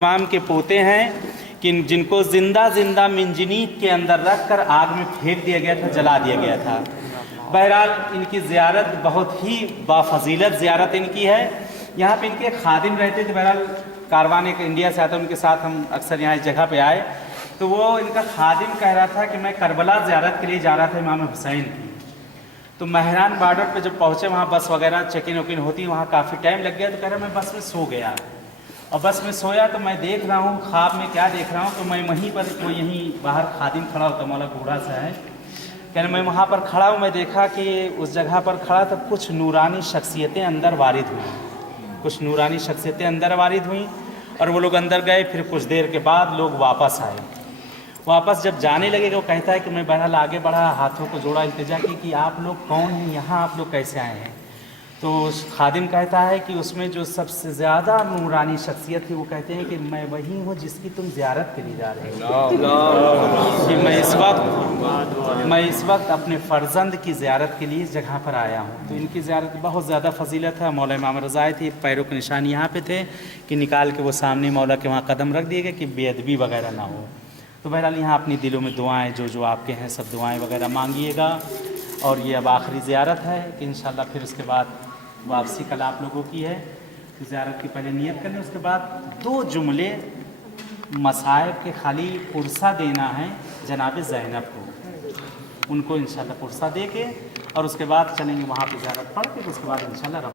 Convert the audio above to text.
इमाम के पोते हैं कि जिनको जिंदा मिंजनीक के अंदर रख कर आग में फेंक दिया गया था, जला दिया गया था। बहरहाल इनकी ज़ियारत बहुत ही बाफजीलत ज़ियारत इनकी है। यहाँ पे इनके खादिम रहते थे। बहरहाल कारवान एक इंडिया से आता, उनके साथ हम अक्सर यहाँ इस जगह पे आए तो वो इनका खादिम कह रहा था कि मैं करबला ज़ियारत के लिए जा रहा था इमाम हुसैन की। तो महरान बॉर्डर पे जब पहुँचे वहाँ बस वगैरह चेक इन वकिन होती है, वहाँ काफ़ी टाइम लग गया। तो कह रहा मैं बस में सो गया और बस में सोया तो मैं देख रहा हूँ ख्वाब में क्या देख रहा हूँ, तो मैं वहीं पर वो यहीं बाहर खादिम खड़ा होता, मौला बूढ़ा सा है, कह रहे मैं वहाँ पर खड़ा हूँ। मैं देखा कि उस जगह पर खड़ा तो कुछ नूरानी शख्सियतें अंदर वारिद हुई, कुछ नूरानी शख्सियतें अंदर वारिद हुई और वो लोग अंदर गए। फिर कुछ देर के बाद लोग वापस आए। वापस जब जाने लगे वो कहता है कि मैं बहरहाल आगे बढ़ा, हाथों को जोड़ा, इल्तिजा की कि आप लोग कौन हैं, यहाँ आप लोग कैसे आए हैं। तो खादिम कहता है कि उसमें जो सबसे ज़्यादा नूरानी शख्सियत थी वो कहते हैं कि मैं वही हूँ जिसकी तुम ज़ियारत के लिए जा रहे हो, कि मैं इस वक्त अपने फ़र्जंद की ज़ियारत के लिए इस जगह पर आया हूँ। तो इनकी ज़ियारत बहुत ज़्यादा फजीलत है। मौला इमाम रज़ा आए थे, पैरों के निशान यहाँ पे थे कि निकाल के वो सामने मौला के वहाँ कदम रख दिए गए कि बेअदबी वगैरह ना हो। तो बहरहाल यहाँ अपनी दिलों में दुआएँ जो आपके हैं सब दुआएँ वगैरह मांगिएगा। और ये अब आखिरी ज़ियारत है कि इंशाअल्लाह फिर उसके बाद वापसी कल आप लोगों की है। ज़ियारत की पहले नियत कर लें, उसके बाद 2 जुमले मसाइब के खाली पुरसा देना है जनाब ज़ैनब को, उनको इंशाअल्लाह पुरसा दे के और उसके बाद चलेंगे वहाँ पे ज़ियारत पढ़ के, उसके बाद इंशाअल्लाह